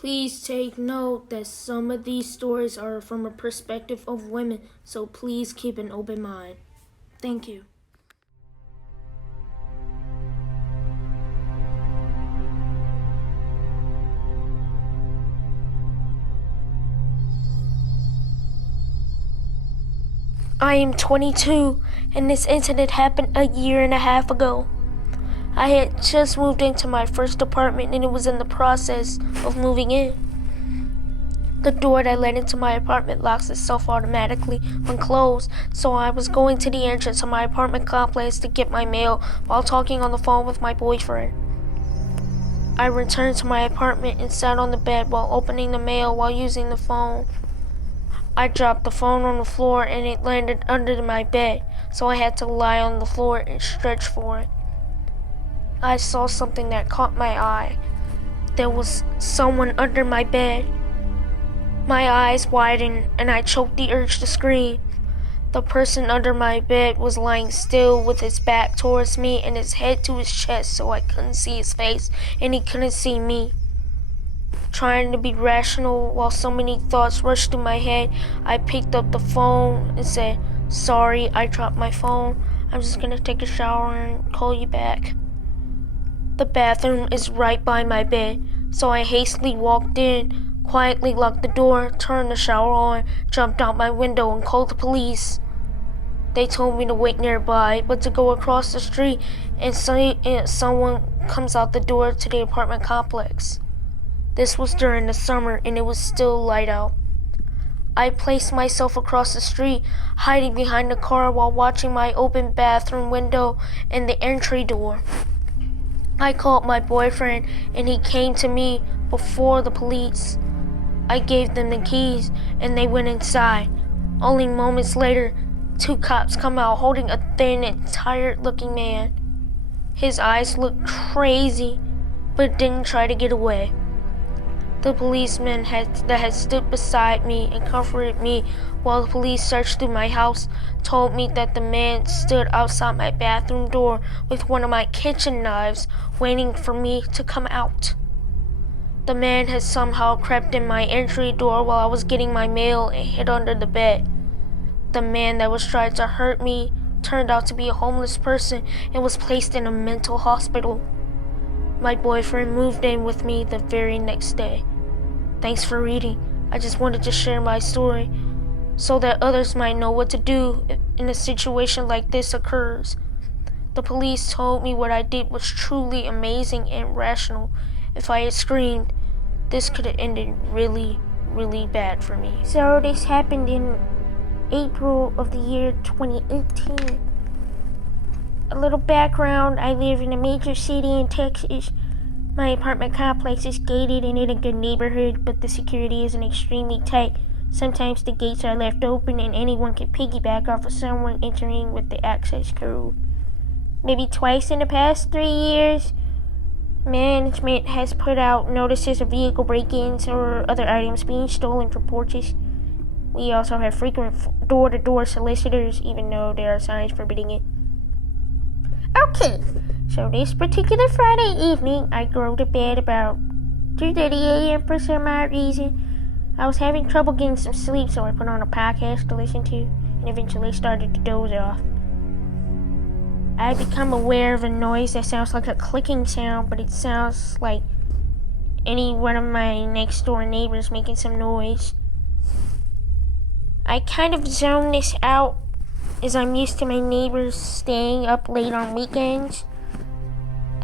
Please take note that some of these stories are from a perspective of women, so please keep an open mind. Thank you. I am 22, and this incident happened a year and a half ago. I had just moved into my first apartment and it was in the process of moving in. The door that led into my apartment locks itself automatically when closed, so I was going to the entrance of my apartment complex to get my mail while talking on the phone with my boyfriend. I returned to my apartment and sat on the bed while opening the mail while using the phone. I dropped the phone on the floor and it landed under my bed, so I had to lie on the floor and stretch for it. I saw something that caught my eye. There was someone under my bed. My eyes widened and I choked the urge to scream. The person under my bed was lying still with his back towards me and his head to his chest, so I couldn't see his face and he couldn't see me. Trying to be rational while so many thoughts rushed through my head, I picked up the phone and said, "Sorry, I dropped my phone. I'm just gonna take a shower and call you back." The bathroom is right by my bed, so I hastily walked in, quietly locked the door, turned the shower on, jumped out my window and called the police. They told me to wait nearby, but to go across the street and someone comes out the door to the apartment complex. This was during the summer and it was still light out. I placed myself across the street, hiding behind the car while watching my open bathroom window and the entry door. I called my boyfriend and he came to me before the police. I gave them the keys and they went inside. Only moments later, two cops come out holding a thin and tired looking man. His eyes looked crazy, but didn't try to get away. The policeman that had stood beside me and comforted me while the police searched through my house told me that the man stood outside my bathroom door with one of my kitchen knives waiting for me to come out. The man had somehow crept in my entry door while I was getting my mail and hid under the bed. The man that was trying to hurt me turned out to be a homeless person and was placed in a mental hospital. My boyfriend moved in with me the very next day. Thanks for reading. I just wanted to share my story so that others might know what to do in a situation like this occurs. The police told me what I did was truly amazing and rational. If I had screamed, this could have ended really, really bad for me. So this happened in April of the year 2018. A little background, I live in a major city in Texas. My apartment complex is gated and in a good neighborhood, but the security isn't extremely tight. Sometimes the gates are left open and anyone can piggyback off of someone entering with the access code. Maybe twice in the past 3 years, management has put out notices of vehicle break-ins or other items being stolen from porches. We also have frequent door-to-door solicitors, even though there are signs forbidding it. Okay, so this particular Friday evening, I go to bed about 2:30 a.m. for some odd reason. I was having trouble getting some sleep, so I put on a podcast to listen to, and eventually started to doze off. I become aware of a noise that sounds like a clicking sound, but it sounds like any one of my next door neighbors making some noise. I kind of zone this out as I'm used to my neighbors staying up late on weekends.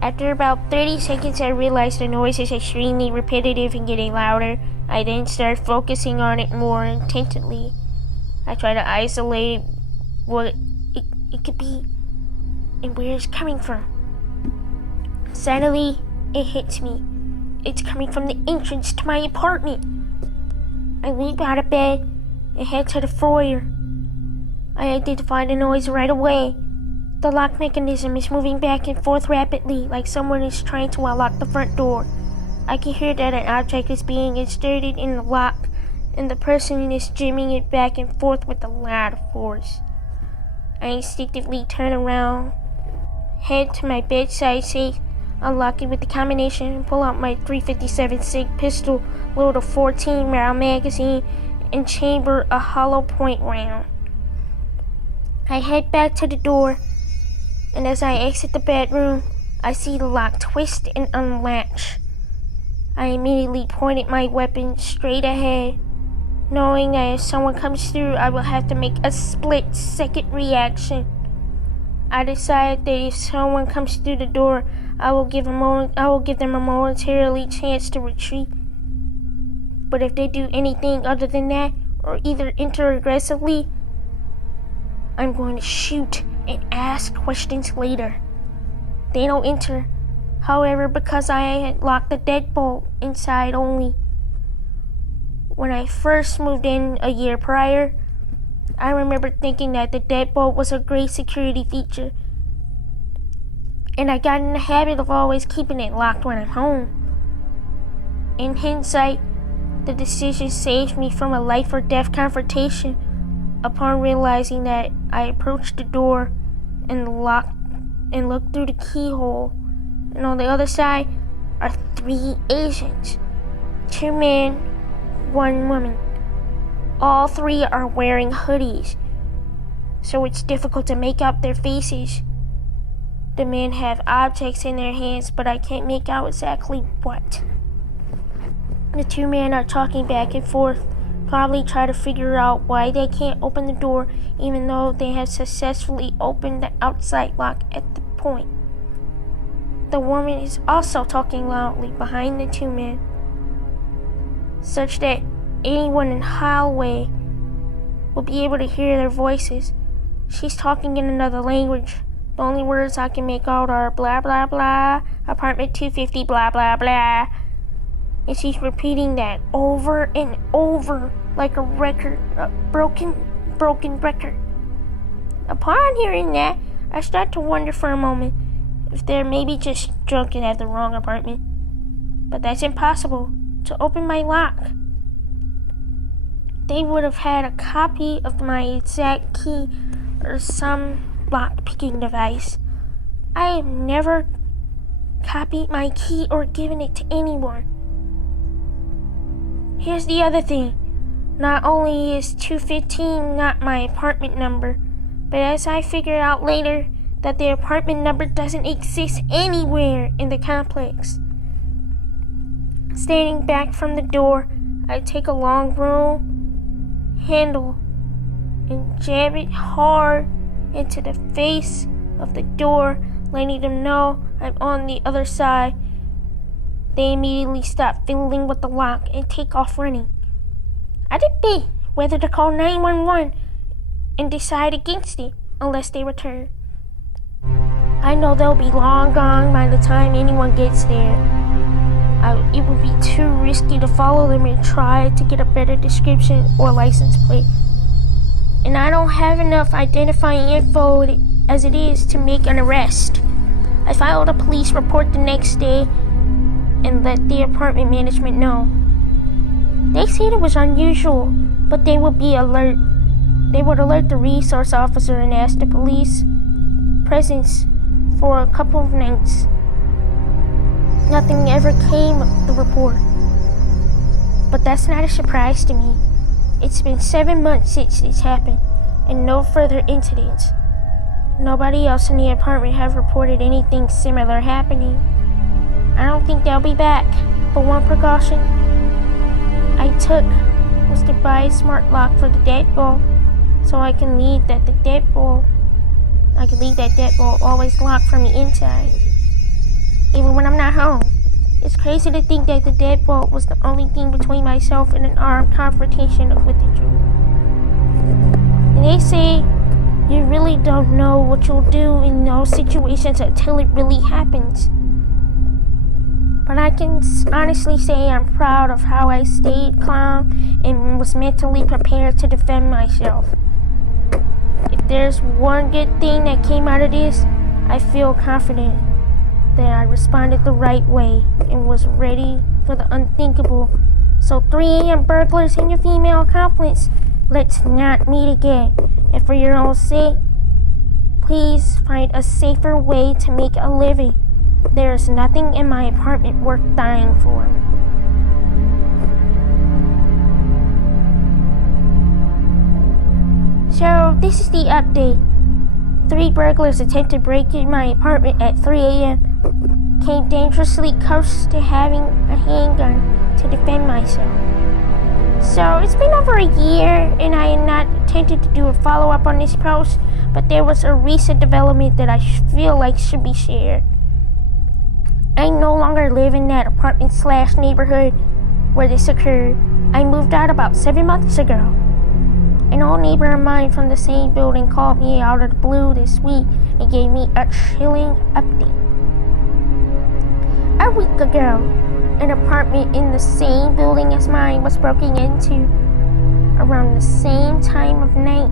After about 30 seconds, I realize the noise is extremely repetitive and getting louder. I then start focusing on it more intently. I try to isolate what it could be and where it's coming from. Suddenly, it hits me. It's coming from the entrance to my apartment. I leap out of bed and head to the foyer. I identify the noise right away. The lock mechanism is moving back and forth rapidly, like someone is trying to unlock the front door. I can hear that an object is being inserted in the lock, and the person is jamming it back and forth with a lot of force. I instinctively turn around, head to my bedside safe, unlock it with the combination, and pull out my .357 SIG pistol, load a 14-round magazine, and chamber a hollow point round. I head back to the door, and as I exit the bedroom, I see the lock twist and unlatch. I immediately pointed my weapon straight ahead, knowing that if someone comes through, I will have to make a split-second reaction. I decided that if someone comes through the door, I will give them a momentarily chance to retreat. But if they do anything other than that, or either enter aggressively, I'm going to shoot and ask questions later. They don't enter, however, because I had locked the deadbolt inside only. When I first moved in a year prior, I remember thinking that the deadbolt was a great security feature, and I got in the habit of always keeping it locked when I'm home. In hindsight, the decision saved me from a life or death confrontation upon realizing that I approached the door and looked through the keyhole, and on the other side are 3 Asians, 2 men, 1 woman. All 3 are wearing hoodies, so it's difficult to make out their faces. The men have objects in their hands, but I can't make out exactly what. The 2 men are talking back and forth, probably try to figure out why they can't open the door even though they have successfully opened the outside lock at the point. The woman is also talking loudly behind the 2 men, such that anyone in the hallway will be able to hear their voices. She's talking in another language. The only words I can make out are blah blah blah, apartment 250 blah blah blah. And she's repeating that over and over like a record, a broken record. Upon hearing that, I start to wonder for a moment if they're maybe just drunk and at the wrong apartment. But that's impossible. To open my lock, they would have had a copy of my exact key or some lock-picking device. I have never copied my key or given it to anyone. Here's the other thing. Not only is 215 not my apartment number, but as I figured out later, that the apartment number doesn't exist anywhere in the complex. Standing back from the door, I take a long broom handle and jab it hard into the face of the door, letting them know I'm on the other side. They immediately stop fiddling with the lock and take off running. I debate whether to call 911 and decide against it unless they return. I know they'll be long gone by the time anyone gets there. It would be too risky to follow them and try to get a better description or license plate. And I don't have enough identifying info as it is to make an arrest. I filed a police report the next day and let the apartment management know. They said it was unusual, but they would alert the resource officer and ask the police presence for a couple of nights. Nothing ever came of the report. But that's not a surprise to me. It's been 7 months since this happened, and no further incidents. Nobody else in the apartment have reported anything similar happening. I don't think they'll be back, but one precaution I took was to buy a smart lock for the deadbolt, so I can leave that deadbolt always locked from the inside, even when I'm not home. It's crazy to think that the deadbolt was the only thing between myself and an armed confrontation with the truth. And they say you really don't know what you'll do in those situations until it really happens. But I can honestly say I'm proud of how I stayed calm and was mentally prepared to defend myself. If there's one good thing that came out of this, I feel confident that I responded the right way and was ready for the unthinkable. So 3 a.m. burglars and your female accomplice, let's not meet again. And for your own sake, please find a safer way to make a living. There's nothing in my apartment worth dying for. So, this is the update. 3 burglars attempted to break in my apartment at 3 a.m. Came dangerously close to having a handgun to defend myself. So, it's been over a year, and I had not attempted to do a follow-up on this post, but there was a recent development that I feel like should be shared. I no longer live in that apartment/neighborhood where this occurred. I moved out about 7 months ago. An old neighbor of mine from the same building called me out of the blue this week and gave me a chilling update. A week ago, an apartment in the same building as mine was broken into around the same time of night.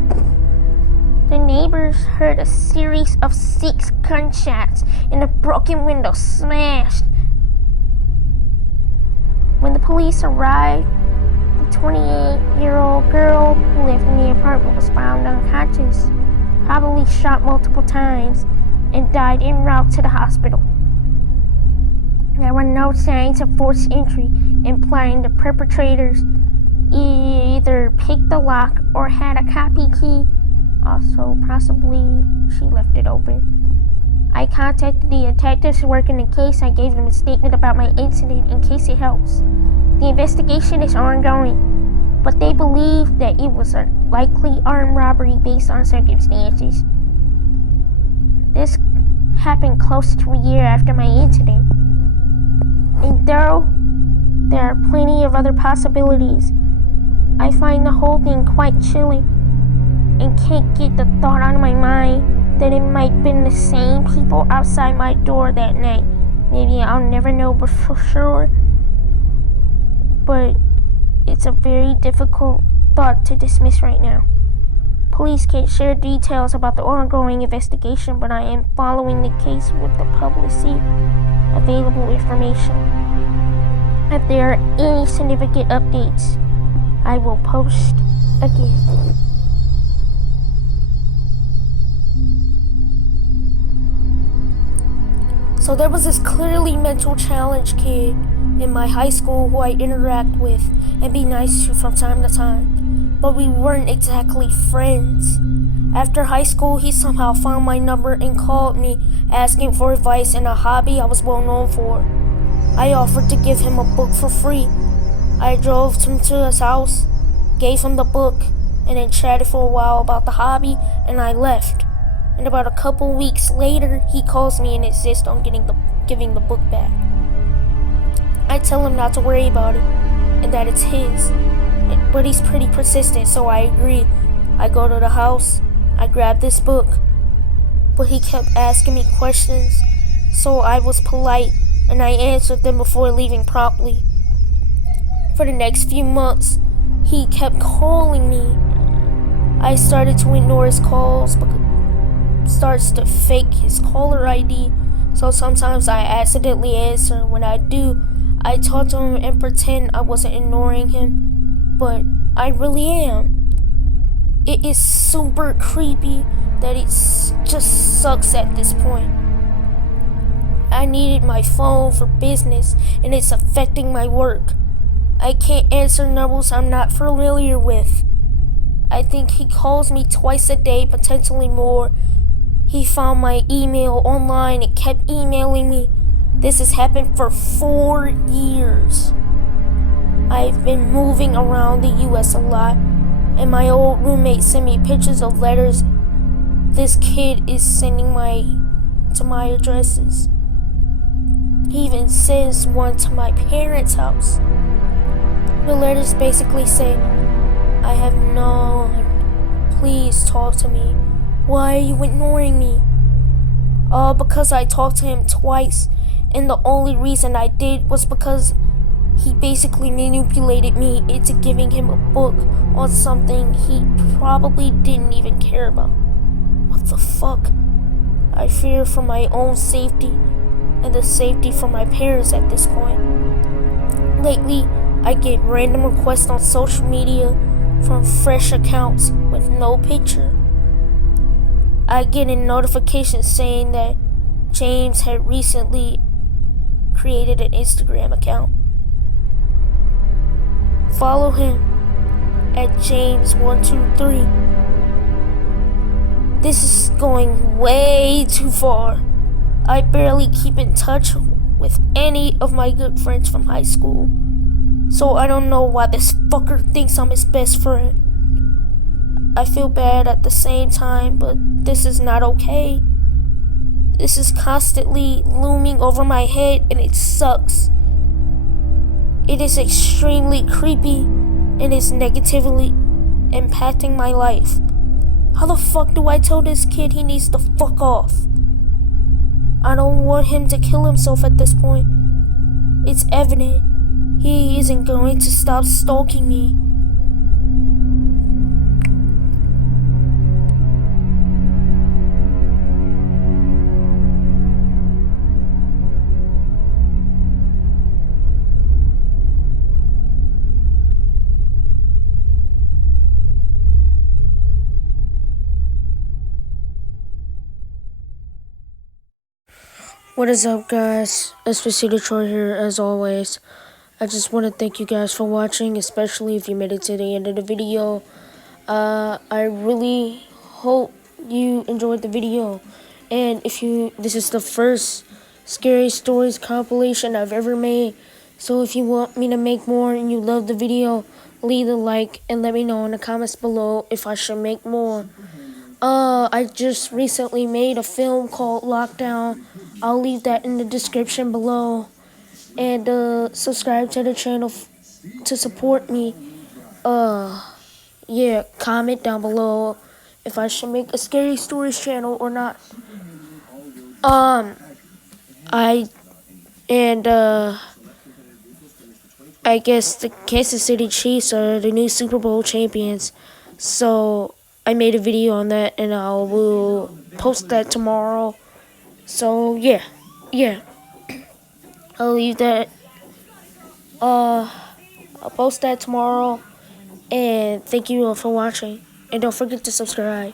The neighbors heard a series of 6 gunshots and the broken window smashed. When the police arrived, the 28-year-old girl who lived in the apartment was found unconscious, probably shot multiple times, and died en route to the hospital. There were no signs of forced entry, implying the perpetrators either picked the lock or had a copy key. Also, possibly, she left it open. I contacted the detectives working the case. I gave them a statement about my incident in case it helps. The investigation is ongoing, but they believe that it was a likely armed robbery based on circumstances. This happened close to a year after my incident. And though there are plenty of other possibilities, I find the whole thing quite chilling and can't get the thought out of my mind that it might have been the same people outside my door that night. Maybe I'll never know for sure, but it's a very difficult thought to dismiss right now. Police can't share details about the ongoing investigation, but I am following the case with the publicly available information. If there are any significant updates, I will post again. So there was this clearly mental challenged kid in my high school who I interact with and be nice to from time to time, but we weren't exactly friends. After high school, he somehow found my number and called me asking for advice in a hobby I was well known for. I offered to give him a book for free. I drove him to his house, gave him the book, and then chatted for a while about the hobby, and I left. And about a couple weeks later, he calls me and insists on giving the book back. I tell him not to worry about it, and that it's his. But he's pretty persistent, so I agree. I go to the house, I grab this book, but he kept asking me questions, so I was polite, and I answered them before leaving promptly. For the next few months, he kept calling me. I started to ignore his calls, but starts to fake his caller ID, so sometimes I accidentally answer. When I do, I talk to him and pretend I wasn't ignoring him, but I really am. It is super creepy that it just sucks at this point. I needed my phone for business, and it's affecting my work. I can't answer numbers I'm not familiar with. I think he calls me twice a day, potentially more. He found my email online and kept emailing me. This has happened for 4 years. I've been moving around the US a lot, and my old roommate sent me pictures of letters this kid is sending to my addresses. He even sends one to my parents' house. The letters basically say, I have none. Please talk to me. Why are you ignoring me? All because I talked to him twice, and the only reason I did was because he basically manipulated me into giving him a book on something he probably didn't even care about. What the fuck? I fear for my own safety and the safety for my parents at this point. Lately, I get random requests on social media from fresh accounts with no picture. I get a notification saying that James had recently created an Instagram account. Follow him at James123. This is going way too far. I barely keep in touch with any of my good friends from high school. So I don't know why this fucker thinks I'm his best friend. I feel bad at the same time, but this is not okay. This is constantly looming over my head and it sucks. It is extremely creepy and is negatively impacting my life. How the fuck do I tell this kid he needs to fuck off? I don't want him to kill himself at this point. It's evident he isn't going to stop stalking me. What is up, guys? SPC Detroit here, as always. I just want to thank you guys for watching, especially if you made it to the end of the video. I really hope you enjoyed the video. And this is the first Scary Stories compilation I've ever made. So if you want me to make more and you love the video, leave a like and let me know in the comments below if I should make more. I just recently made a film called Lockdown. I'll leave that in the description below. And subscribe to the channel to support me. Yeah, comment down below if I should make a Scary Stories channel or not. I guess the Kansas City Chiefs are the new Super Bowl champions. So I made a video on that and I will post that tomorrow. So yeah. I'll leave that. I'll post that tomorrow. And thank you all for watching. And don't forget to subscribe.